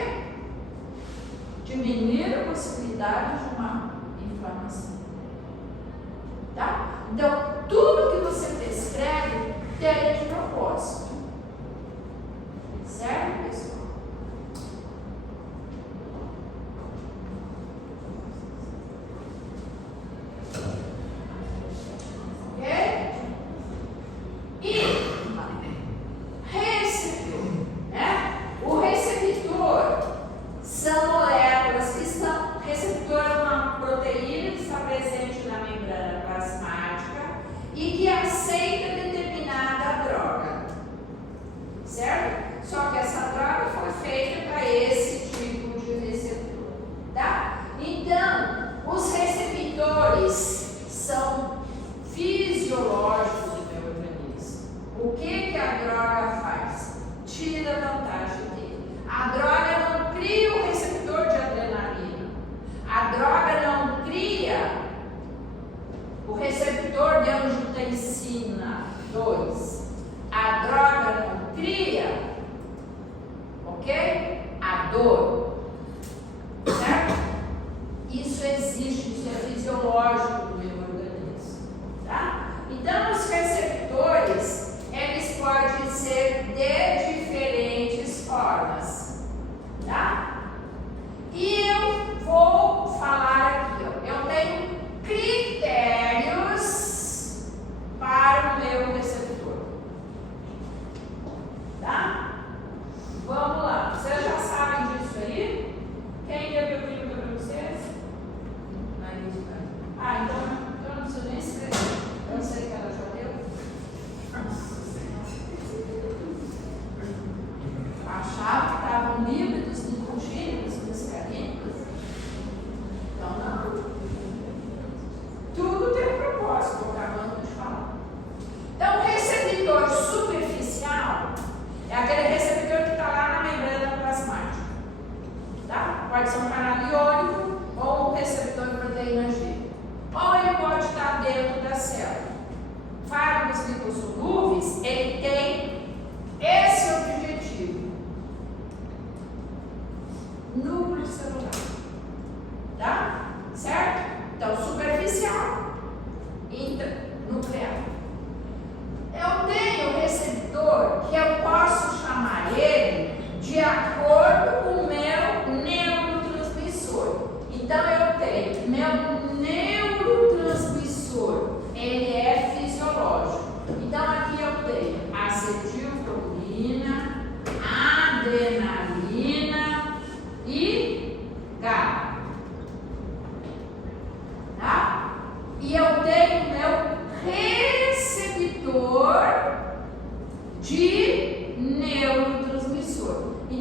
Diminuir a possibilidade de uma inflamação. Tá? Então, tudo que você prescreve tem de propósito. Certo, pessoal?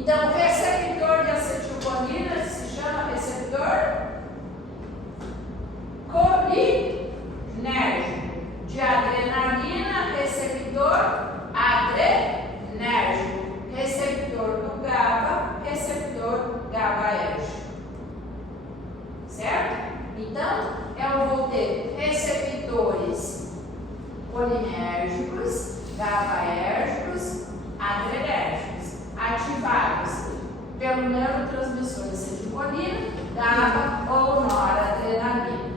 Então, o receptor de acetilcolina se chama receptor colinérgico. De adrenalina, receptor adrenérgico. Receptor do GABA, receptor GABAérgico. Certo? Então, eu vou ter receptores colinérgicos, GABAérgicos, adrenérgicos, ativados pelo neurotransmissor acetilcolina GABA ou noradrenalina.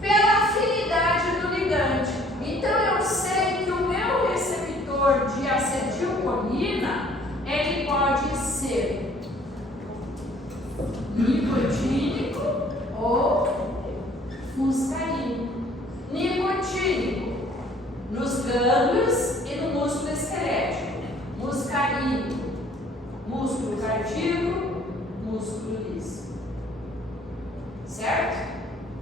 Pela afinidade do ligante. Então eu sei que o meu receptor de acetilcolina, ele pode ser nicotínico ou muscarínico. Nicotínico nos gânglios e no músculo esquelético. Muscarínico, músculo cardíaco, músculo liso. Certo?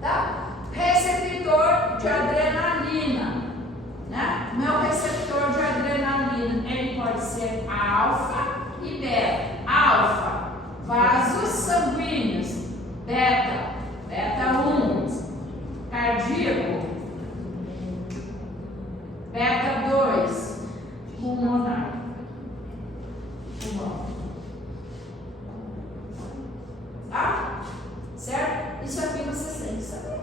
Tá? Receptor de adrenalina, né? Meu receptor de adrenalina, ele pode ser alfa e beta. Alfa, vasos sanguíneos. Beta, beta 1, cardíaco. Beta 2, pulmonar. Pulmão. Tá? Certo? Isso aqui vocês têm que saber.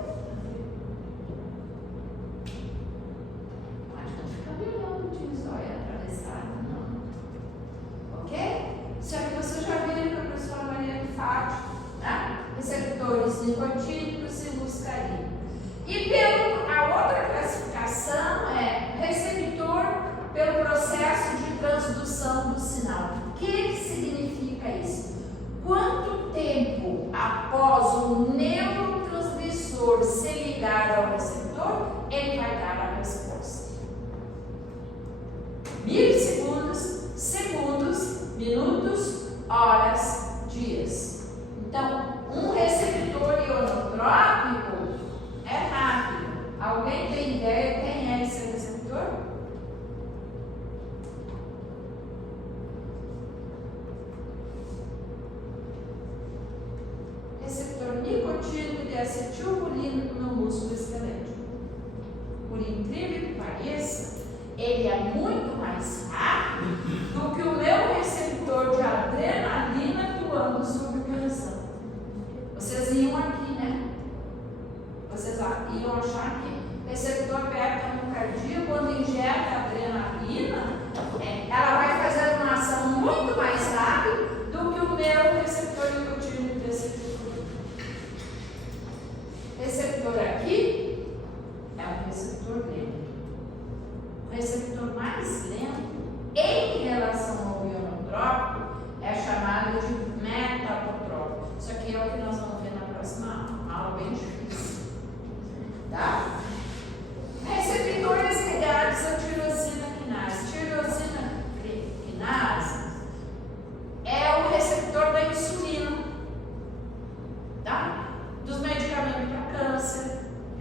Mas não fica brilhando de zóia atravessada, não. Ok? Isso aqui vocês já viram com a professora Maria do Fátio, né? Receptores nicotínicos e muscarínicos. E a outra classificação é receptor pelo processo de transdução do sinal. O que significa isso? Quanto tempo após o neurotransmissor se ligar ao receptor, ele vai dar a resposta? Milissegundos, segundos, minutos, horas, dias. Então, um receptor ionotrópico é rápido. Alguém tem ideia quem é esse receptor? Receptor nicotínico de acetilcolina no meu músculo esquelético. Por incrível que pareça, ele é muito mais rápido do que o meu receptor de adrenalina atuando sobre o coração. Vocês iam aqui, né? Vocês iam achar que receptor beta no cardíaco, quando injeta adrenalina, ela vai fazer uma ação muito mais rápida do que o meu receptor nicotínico de acetilcolina. Receptor aqui é um receptor lento. O receptor mais lento em relação ao ionotrópico é chamado de metapotrópico. Isso aqui é o que nós vamos ver na próxima aula. Uma aula bem difícil. Tá? Receptores ligados à tirosina quinase. Tirosina quinase é o receptor da insulina, tá? Dos medicamentos para câncer.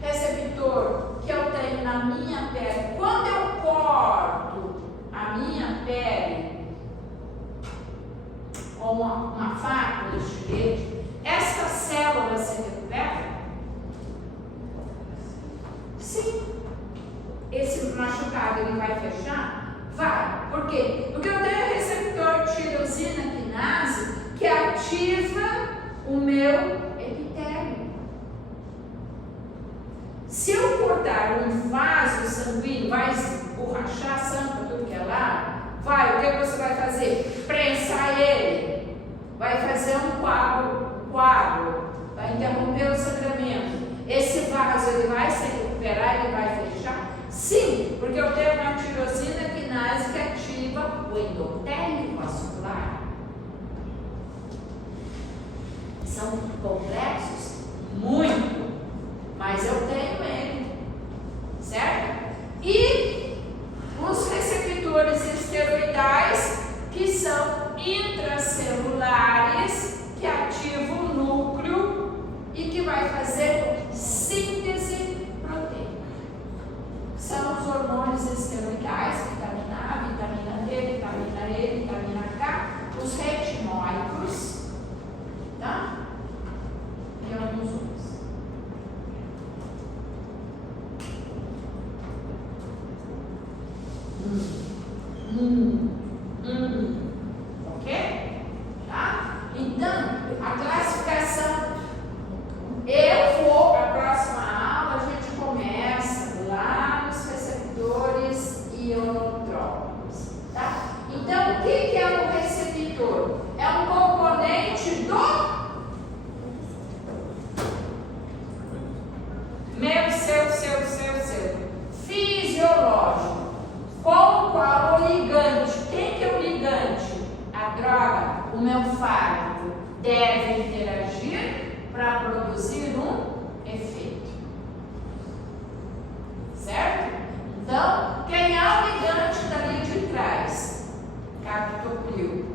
Receptor que eu tenho na minha pele. Quando eu corto a minha pele com uma faca de estilete, essa célula se recupera? Sim. Esse machucado ele vai fechar? Vai. Por quê? Porque eu tenho receptor tirosina quinase que ativa o meu epitélio. Se eu cortar um vaso sanguíneo, vai borrachar sangue para tudo que é lá? Vai. O que você vai fazer? Prensar ele. Vai fazer um coágulo. Vai interromper o sangramento. Esse vaso ele vai se recuperar, ele vai fechar? Sim, porque eu tenho uma tirosina quinase que ativa o endotélio vascular. São complexos? Muito. Mas eu tenho ele. Certo? E os receptores esteroidais, que são intracelulares, que ativam o núcleo e que vai fazer síntese proteica. São os hormônios esteroidais, vitamina A, vitamina D, vitamina E, vitamina K, os retinóicos, tá? E alguns outros. devem interagir para produzir um efeito. Certo? Então, quem é o ligante dali de trás? Captopril.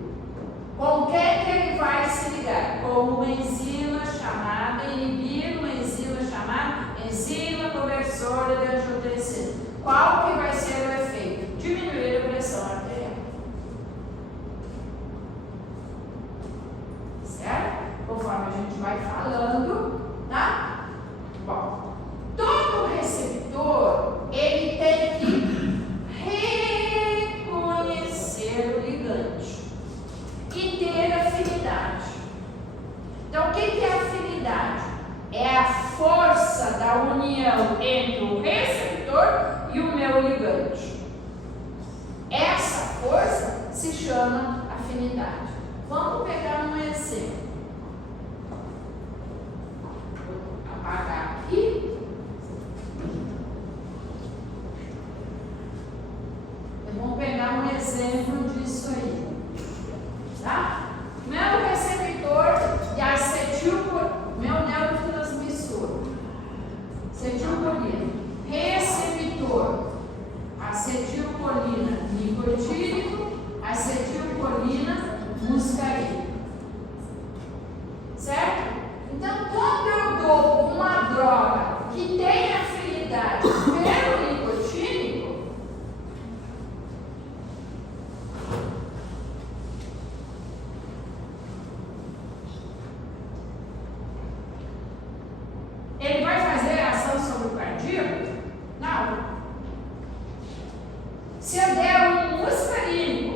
Com quem que ele vai se ligar? Com uma enzima chamada, inibir uma enzima chamada enzima conversora de angiotensina. Qual que vai ser o efeito? Diminuir a pressão arterial. Certo? Conforme a gente vai falando, tá? Bom, todo receptor, ele tem que reconhecer o ligante e ter afinidade. Então, o que é afinidade? É a força da união entre o receptor e o meu ligante. Essa força se chama afinidade. Vamos pegar um exemplo. Vou apagar aqui. Vamos pegar um exemplo disso aí. Tá? Meu receptor de acetilcolina, meu neurotransmissor, acetilcolina, receptor, acetilcolina nicotínico, acetilcolina muscarina. Certo? Então, quando eu dou uma droga que tem afinidade pelo nicotínico, ele vai fazer ação sobre o cardíaco? Não. Se eu der um muscarínico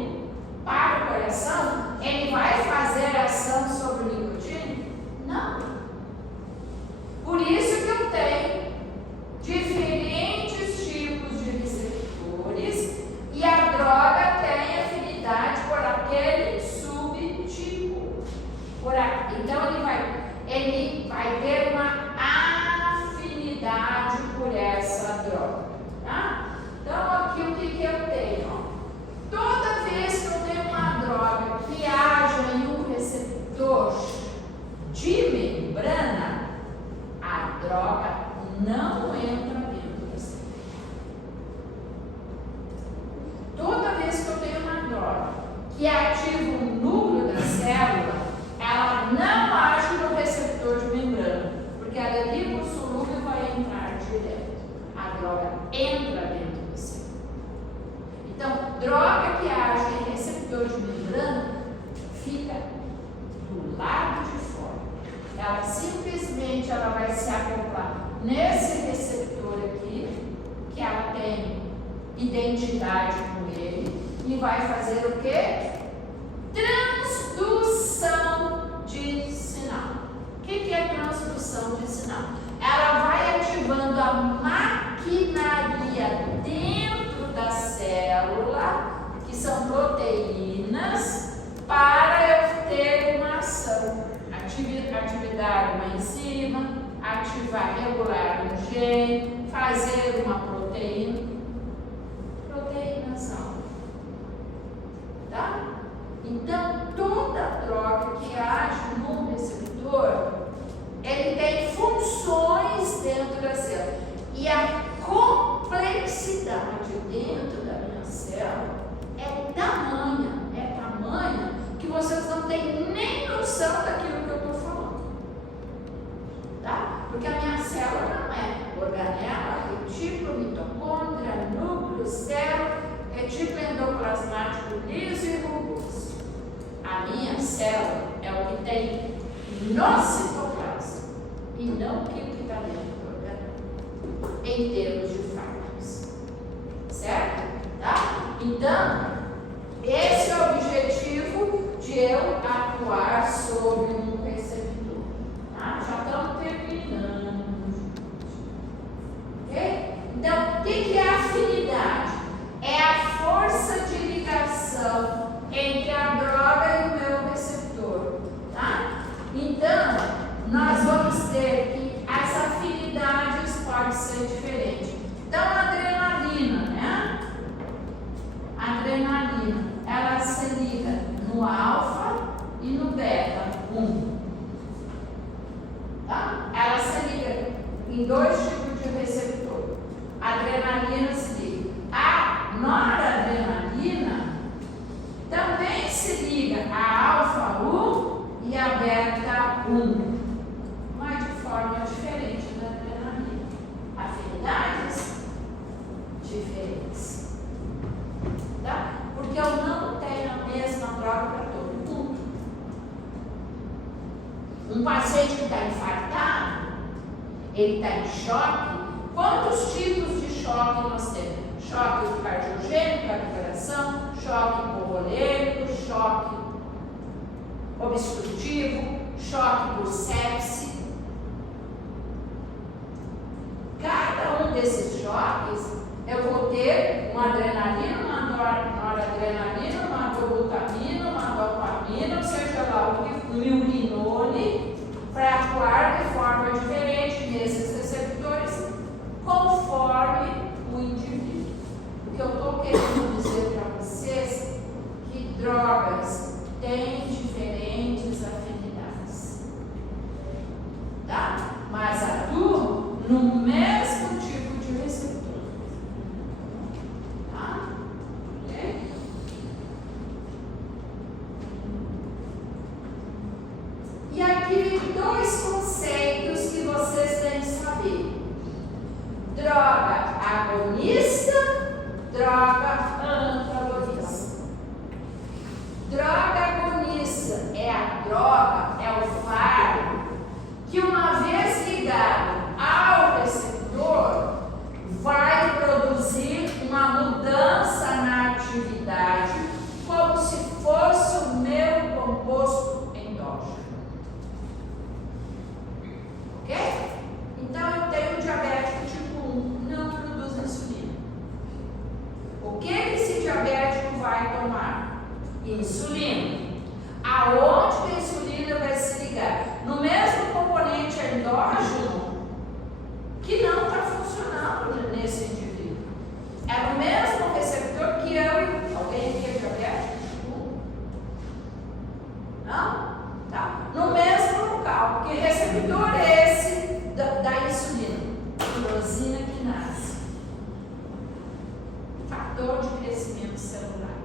para o coração, ele vai fazer ação sobre o nicotínico? Não. Por isso que eu tenho diferentes tipos de receptores e a droga tem afinidade por aquele subtipo. Então ele vai ter uma afinidade por essa droga. Tá? Então aqui o que eu tenho? Toda vez que eu tenho uma droga que haja em um receptor de membrana, a droga não entra dentro da célula. Toda vez que eu tenho uma droga que ativa o núcleo da célula, ela não age no receptor de membrana, porque ela é lipossolúvel e vai entrar direto. A droga entra dentro da célula. Então, droga que age em receptor de membrana fica do lado de fora. Ela simplesmente vai se acoplar nesse receptor aqui, que ela tem identidade com ele, e vai fazer o quê? Transdução de sinal. O que é transdução de sinal? Ela vai ativando a maquinaria dentro da célula, que são proteínas, para eu ter uma ação. Atividade uma enzima, ativar, regular um gene, fazer uma proteínação. Tá? Então, toda droga que age no receptor, ele tem funções dentro da célula. E a complexidade dentro da minha célula é tamanha que vocês não têm nem noção daquilo que eu estou falando. Tá? Porque a minha célula não é organela, retículo, mitocôndria, núcleo, célula, retículo endoplasmático liso e rugoso. A minha célula é o que tem no citoplasma e não aquilo que está dentro do organelo, em termos de fármacos. Certo? Tá? Então, esse é o objetivo de eu atuar sobre um receptor. Tá? Já estamos terminando. Ok? Então, o que é afinidade? É a força de ligação entre a droga e o meu receptor. Tá? Então, nós vamos ter que as afinidades podem ser diferentes. Então, a adrenalina, né? A adrenalina em dois tipos de receptor. A adrenalina se liga. A noradrenalina também se liga a alfa-1 e a beta-1, mas de forma diferente da adrenalina. Afinidades diferentes. Tá? Porque eu não tenho a mesma droga para todo mundo. Um paciente que está infartado, ele está em choque. Quantos tipos de choque nós temos? Choque cardiogênico, recuperação, choque hipovolêmico, choque obstrutivo, choque por sepse. Cada um desses choques, eu vou ter uma adrenalina, uma noradrenalina, uma dobutamina, uma dopamina, ou seja lá, um urinone, para atuar de forma diferente nesses receptores, conforme o indivíduo. O que eu estou querendo dizer para vocês que drogas têm diferentes afinidades, tá? Mas atuam no mesmo tipo de receptor, tá? Ok? E aqui dois conceitos que vocês têm que saber: droga agonista, droga antagonista. Droga agonista é a droga, é o fármaco que, uma vez ligado ao receptor, vai produzir uma mudança na atividade, como se fosse o meu composto endógeno. Ok? Então eu tenho diabético tipo 1, não produz insulina. O que esse diabético vai tomar? Insulina. Aonde que a insulina vai se ligar? No mesmo componente endógeno que não está funcionando nesse indivíduo. É no mesmo receptor que eu. Alguém aqui é diabético tipo 1? Não? Tá. No mesmo local. Que receptor é esse da insulina? Tirosina quinase. Fator de crescimento celular.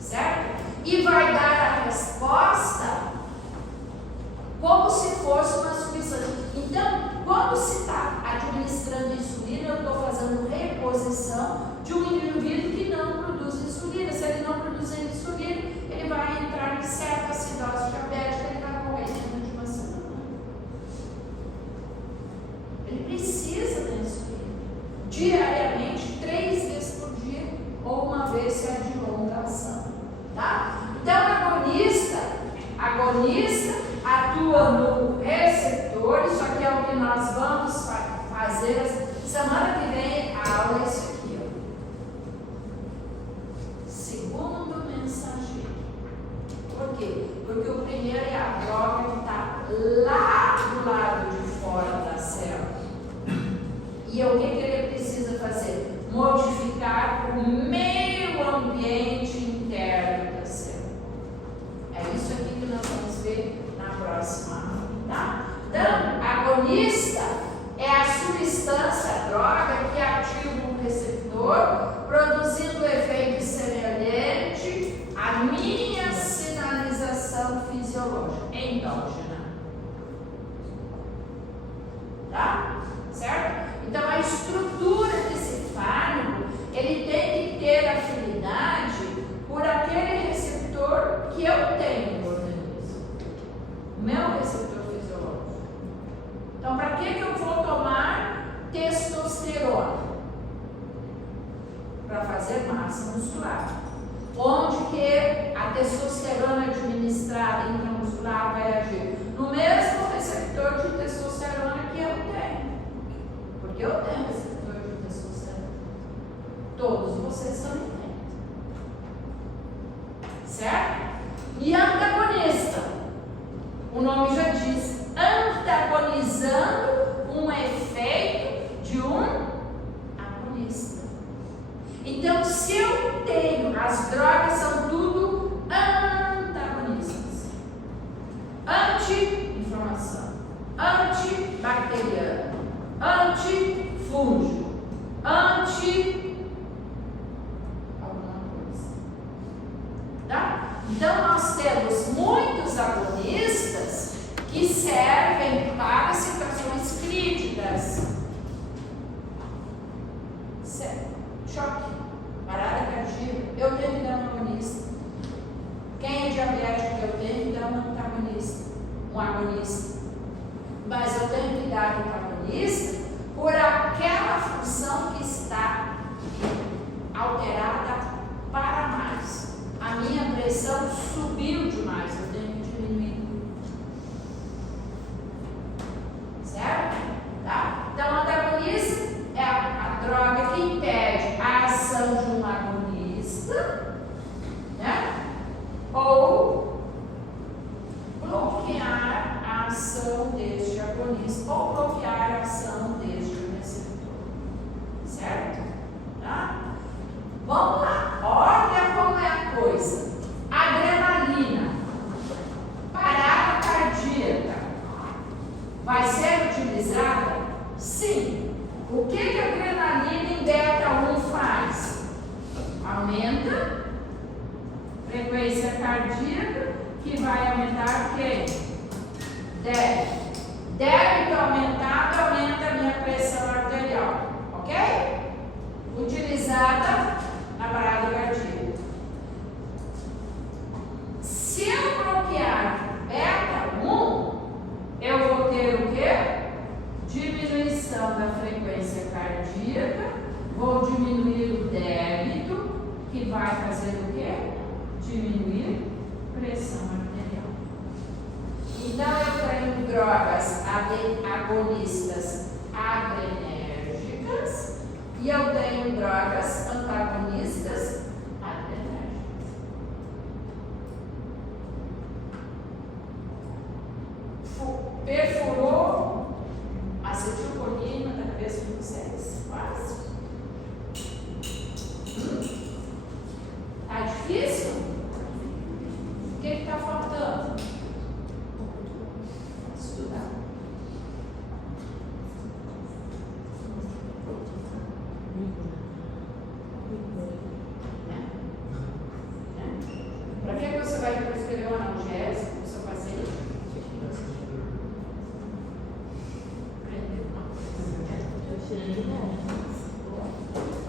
Certo? E vai dar a resposta como se fosse uma substância. Então, quando se está administrando insulina, eu estou fazendo reposição de um indivíduo que não produz insulina. Se ele não produzir insulina, ele vai entrar em certa acidose diabética, ele vai morrer dentro de uma semana. Ele precisa da insulina diariamente, 3 vezes por dia, ou uma vez se é de longa ação. Tá? Então, agonista atua no receptor. Isso aqui é o que nós vamos fazer. Semana que vem, a aula é isso aqui. Ó. Segundo mensageiro. Por quê? Porque o primeiro é a droga que está lá do lado de fora da célula. E o que ele precisa fazer? Modificar o meio ambiente interno da célula. É isso aqui que nós vamos ver na próxima aula, tá? Então, agonista é a substância, a droga que ativa um receptor, produzindo efeito semelhante à minha sinalização fisiológica endógena. Tá? Certo? Então, a estrutura desse fármaco, ele tem que ter afinidade por aquele receptor que eu tenho no organismo, o meu receptor fisiológico. Então, para que eu vou tomar testosterona? Para fazer massa muscular. Onde que a testosterona administrada intramuscular vai agir? No mesmo receptor de testosterona que eu tenho. Porque eu tenho receptor de testosterona. Todos vocês também têm. Certo? E antagonista. O nome já diz. Antagonizando um efeito de um agonista. Então, se eu tenho, as drogas são tudo antagonistas. Anti-inflamação. Antibacteriano. antifúngico, alguma coisa. Tá? Então, nós temos muitos agonistas que servem para situações críticas. Choque, parada cardíaca, eu tenho que dar um agonista. Quem é diabético, eu tenho que dar um antagonista, um agonista. Mas eu tenho que dar um antagonista por aquela função que está alterada para mais. A minha pressão subiu demais, eu tenho que diminuir. Certo? Tá? Então, o antagonista é a droga que impede a ação de um agonista, né? Ou bloquear a ação deste agonista, ou bloquear a ação deste receptor. Certo? Tá? Vamos lá, olha como é a coisa. Adrenalina, parada cardíaca, vai ser utilizada? Sim. O que a adrenalina em beta-1 faz? Aumenta a frequência cardíaca, que vai aumentar o quê? Débito. Débito aumentado aumenta a minha pressão arterial, ok? Utilizada na parada cardíaca. Se eu bloquear beta-1, eu vou ter o quê? Diminuição da frequência cardíaca, vou diminuir o débito, que vai fazer o quê? Diminuir pressão arterial. Então, eu tenho drogas agonistas adrenérgicas e eu tenho drogas antagonistas adrenérgicas. Perfurou acetilcolina da cabeça de vocês? Quase. Tá difícil? O que está faltando? Estudar. Para que você vai prescrever um analgésico para o seu paciente? Aprender uma coisa.